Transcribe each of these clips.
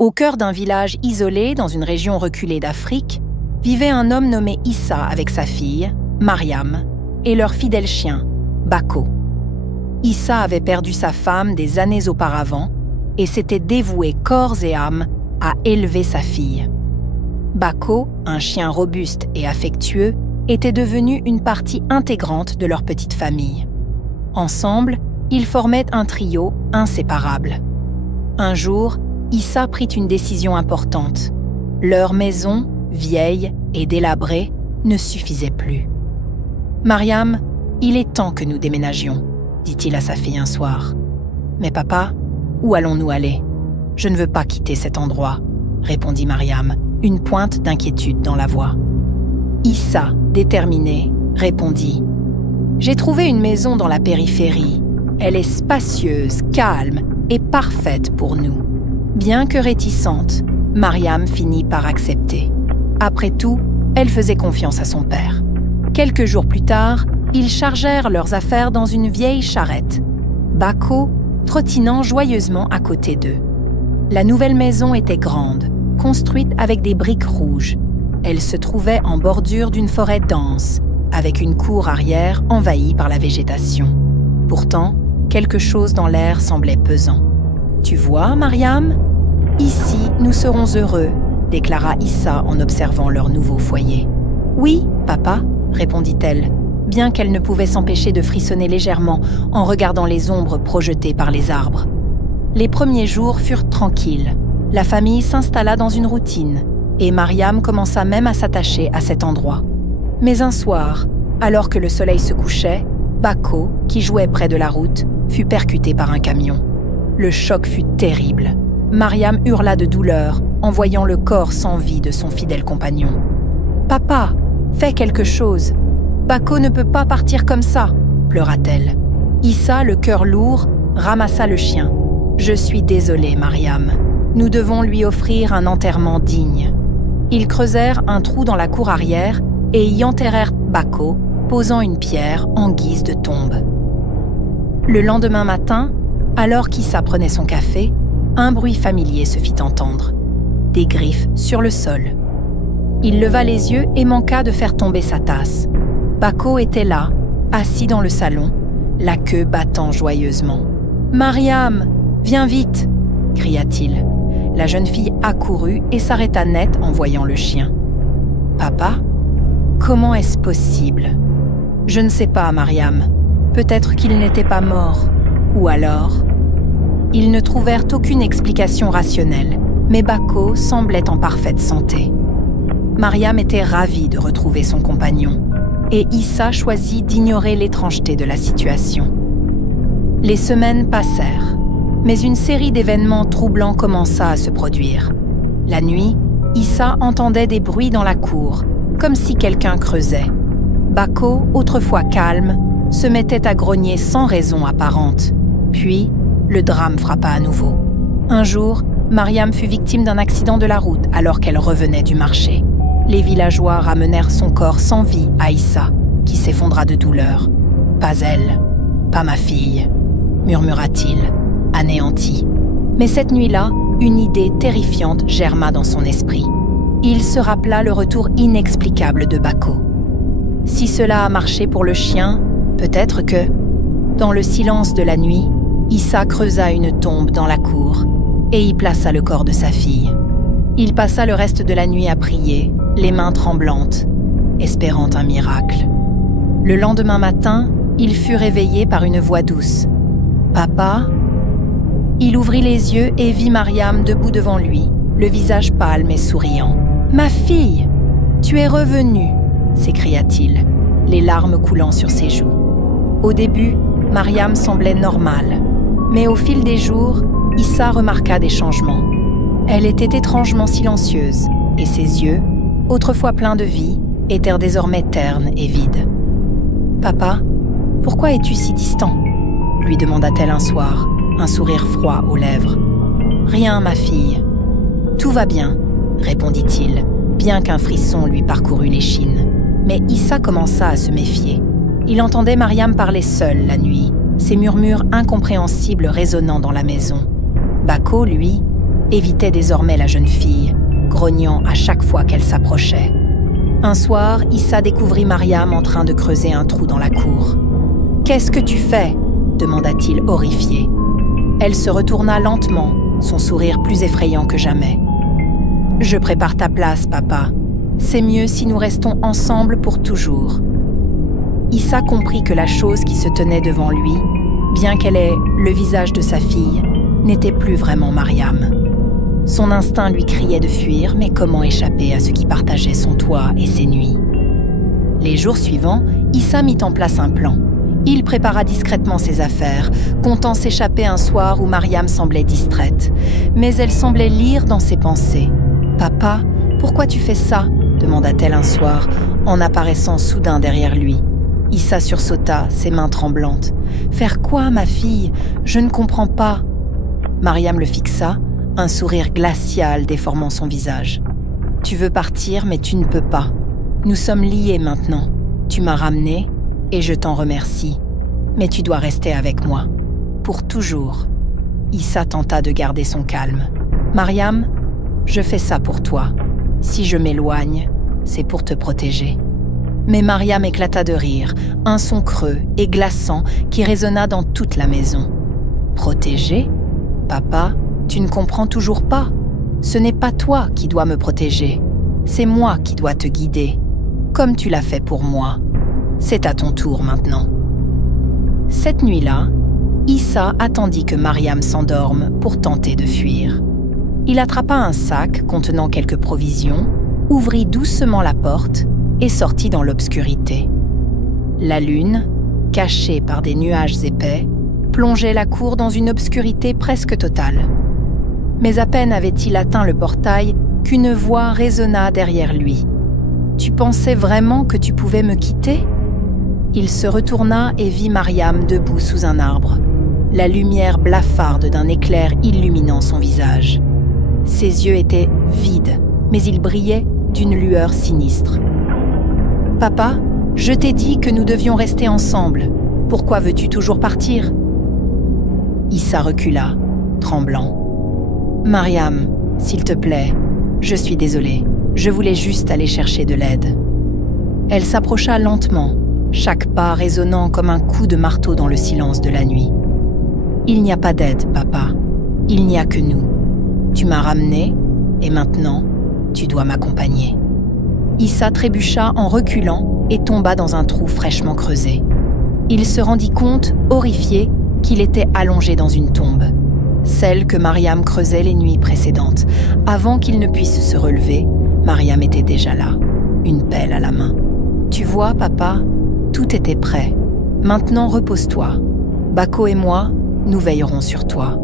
Au cœur d'un village isolé dans une région reculée d'Afrique, vivait un homme nommé Issa avec sa fille, Mariam, et leur fidèle chien, Bako. Issa avait perdu sa femme des années auparavant et s'était dévoué corps et âme à élever sa fille. Bako, un chien robuste et affectueux, était devenu une partie intégrante de leur petite famille. Ensemble, ils formaient un trio inséparable. Un jour, Issa prit une décision importante. Leur maison, vieille et délabrée, ne suffisait plus. « Mariam, il est temps que nous déménagions », dit-il à sa fille un soir. « Mais papa, où allons-nous aller ? Je ne veux pas quitter cet endroit », répondit Mariam, une pointe d'inquiétude dans la voix. Issa, déterminé, répondit « J'ai trouvé une maison dans la périphérie. Elle est spacieuse, calme et parfaite pour nous. » Bien que réticente, Mariam finit par accepter. Après tout, elle faisait confiance à son père. Quelques jours plus tard, ils chargèrent leurs affaires dans une vieille charrette, Bako trottinant joyeusement à côté d'eux. La nouvelle maison était grande, construite avec des briques rouges. Elle se trouvait en bordure d'une forêt dense, avec une cour arrière envahie par la végétation. Pourtant, quelque chose dans l'air semblait pesant. « Tu vois, Mariam ? Ici, nous serons heureux », déclara Issa en observant leur nouveau foyer. « Oui, papa », répondit-elle, bien qu'elle ne pouvait s'empêcher de frissonner légèrement en regardant les ombres projetées par les arbres. Les premiers jours furent tranquilles. La famille s'installa dans une routine et Mariam commença même à s'attacher à cet endroit. Mais un soir, alors que le soleil se couchait, Bako, qui jouait près de la route, fut percuté par un camion. Le choc fut terrible. Mariam hurla de douleur en voyant le corps sans vie de son fidèle compagnon. « Papa, fais quelque chose. Bako ne peut pas partir comme ça, » pleura-t-elle. Issa, le cœur lourd, ramassa le chien. « Je suis désolée, Mariam. Nous devons lui offrir un enterrement digne. » Ils creusèrent un trou dans la cour arrière et y enterrèrent Bako, posant une pierre en guise de tombe. Le lendemain matin, alors qu'Issa prenait son café, un bruit familier se fit entendre. Des griffes sur le sol. Il leva les yeux et manqua de faire tomber sa tasse. Bako était là, assis dans le salon, la queue battant joyeusement. « Mariam, viens vite !» cria-t-il. La jeune fille accourut et s'arrêta net en voyant le chien. « Papa, comment est-ce possible ? » ?»« Je ne sais pas, Mariam. Peut-être qu'il n'était pas mort. Ou alors... » Ils ne trouvèrent aucune explication rationnelle, mais Bako semblait en parfaite santé. Mariam était ravie de retrouver son compagnon, et Issa choisit d'ignorer l'étrangeté de la situation. Les semaines passèrent, mais une série d'événements troublants commença à se produire. La nuit, Issa entendait des bruits dans la cour, comme si quelqu'un creusait. Bako, autrefois calme, se mettait à grogner sans raison apparente. Puis, le drame frappa à nouveau. Un jour, Mariam fut victime d'un accident de la route alors qu'elle revenait du marché. Les villageois ramenèrent son corps sans vie à Issa, qui s'effondra de douleur. « Pas elle, pas ma fille », murmura-t-il, anéanti. Mais cette nuit-là, une idée terrifiante germa dans son esprit. Il se rappela le retour inexplicable de Bako. Si cela a marché pour le chien, peut-être que, dans le silence de la nuit, Issa creusa une tombe dans la cour et y plaça le corps de sa fille. Il passa le reste de la nuit à prier, les mains tremblantes, espérant un miracle. Le lendemain matin, il fut réveillé par une voix douce. « Papa ?» Il ouvrit les yeux et vit Mariam debout devant lui, le visage pâle mais souriant. « Ma fille, tu es revenue !» s'écria-t-il, les larmes coulant sur ses joues. Au début, Mariam semblait normale, mais au fil des jours, Issa remarqua des changements. Elle était étrangement silencieuse, et ses yeux, autrefois pleins de vie, étaient désormais ternes et vides. « Papa, pourquoi es-tu si distant ?» lui demanda-t-elle un soir, un sourire froid aux lèvres. « Rien, ma fille. »« Tout va bien, » répondit-il, bien qu'un frisson lui parcourût l'échine. Mais Issa commença à se méfier. Il entendait Mariam parler seule la nuit, ses murmures incompréhensibles résonnant dans la maison. Bako, lui, évitait désormais la jeune fille, grognant à chaque fois qu'elle s'approchait. Un soir, Issa découvrit Mariam en train de creuser un trou dans la cour. « Qu'est-ce que tu fais ?» demanda-t-il horrifié. Elle se retourna lentement, son sourire plus effrayant que jamais. « Je prépare ta place, papa. C'est mieux si nous restons ensemble pour toujours. » Issa comprit que la chose qui se tenait devant lui, bien qu'elle ait le visage de sa fille, n'était plus vraiment Mariam. Son instinct lui criait de fuir, mais comment échapper à ce qui partageait son toit et ses nuits? Les jours suivants, Issa mit en place un plan. Il prépara discrètement ses affaires, comptant s'échapper un soir où Mariam semblait distraite. Mais elle semblait lire dans ses pensées. « Papa, pourquoi tu fais ça ?» demanda-t-elle un soir, en apparaissant soudain derrière lui. Issa sursauta, ses mains tremblantes. « Faire quoi, ma fille? Je ne comprends pas. » Mariam le fixa, un sourire glacial déformant son visage. « Tu veux partir, mais tu ne peux pas. Nous sommes liés maintenant. Tu m'as ramené, et je t'en remercie. Mais tu dois rester avec moi. Pour toujours. » Issa tenta de garder son calme. « Mariam, je fais ça pour toi. Si je m'éloigne, c'est pour te protéger. » Mais Mariam éclata de rire, un son creux et glaçant qui résonna dans toute la maison. « Protéger? Papa, tu ne comprends toujours pas. Ce n'est pas toi qui dois me protéger. C'est moi qui dois te guider, comme tu l'as fait pour moi. C'est à ton tour maintenant. » Cette nuit-là, Issa attendit que Mariam s'endorme pour tenter de fuir. Il attrapa un sac contenant quelques provisions, ouvrit doucement la porte et sortit dans l'obscurité. La lune, cachée par des nuages épais, plongeait la cour dans une obscurité presque totale. Mais à peine avait-il atteint le portail qu'une voix résonna derrière lui. « Tu pensais vraiment que tu pouvais me quitter ?» Il se retourna et vit Mariam debout sous un arbre, la lumière blafarde d'un éclair illuminant son visage. Ses yeux étaient vides, mais ils brillaient d'une lueur sinistre. « Papa, je t'ai dit que nous devions rester ensemble. Pourquoi veux-tu toujours partir ?» Issa recula, tremblant. « Mariam, s'il te plaît, je suis désolée. Je voulais juste aller chercher de l'aide. » Elle s'approcha lentement, chaque pas résonnant comme un coup de marteau dans le silence de la nuit. « Il n'y a pas d'aide, papa. Il n'y a que nous. Tu m'as ramené, et maintenant, tu dois m'accompagner. » Issa trébucha en reculant et tomba dans un trou fraîchement creusé. Il se rendit compte, horrifié, qu'il était allongé dans une tombe, celle que Mariam creusait les nuits précédentes. Avant qu'il ne puisse se relever, Mariam était déjà là, une pelle à la main. « Tu vois, papa, tout était prêt. Maintenant, repose-toi. Bako et moi, nous veillerons sur toi. »«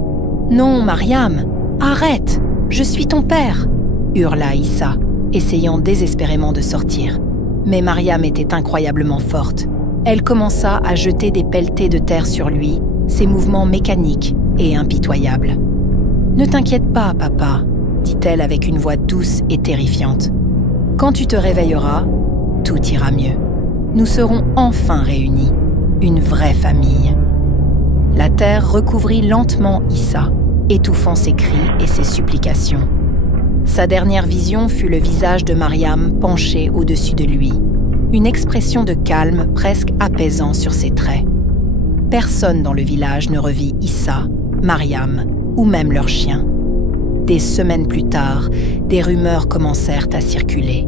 Non, Mariam, arrête! Je suis ton père !» hurla Issa, essayant désespérément de sortir. Mais Mariam était incroyablement forte. Elle commença à jeter des pelletées de terre sur lui, ses mouvements mécaniques et impitoyables. « Ne t'inquiète pas, papa, » dit-elle avec une voix douce et terrifiante. « Quand tu te réveilleras, tout ira mieux. Nous serons enfin réunis, une vraie famille. » La terre recouvrit lentement Issa, étouffant ses cris et ses supplications. Sa dernière vision fut le visage de Mariam penché au-dessus de lui, une expression de calme presque apaisant sur ses traits. Personne dans le village ne revit Issa, Mariam ou même leur chien. Des semaines plus tard, des rumeurs commencèrent à circuler.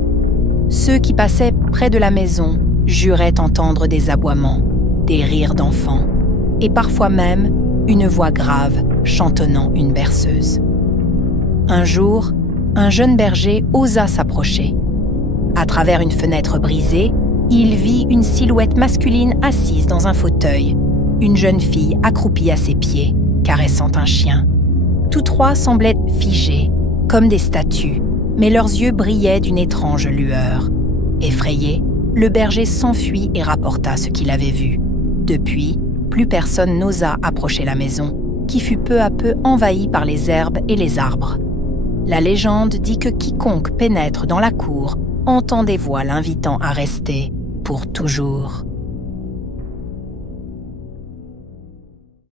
Ceux qui passaient près de la maison juraient entendre des aboiements, des rires d'enfants, et parfois même une voix grave chantonnant une berceuse. Un jour, un jeune berger osa s'approcher. À travers une fenêtre brisée, il vit une silhouette masculine assise dans un fauteuil, une jeune fille accroupie à ses pieds, caressant un chien. Tous trois semblaient figés, comme des statues, mais leurs yeux brillaient d'une étrange lueur. Effrayé, le berger s'enfuit et rapporta ce qu'il avait vu. Depuis, plus personne n'osa approcher la maison, qui fut peu à peu envahie par les herbes et les arbres. La légende dit que quiconque pénètre dans la cour entend des voix l'invitant à rester pour toujours.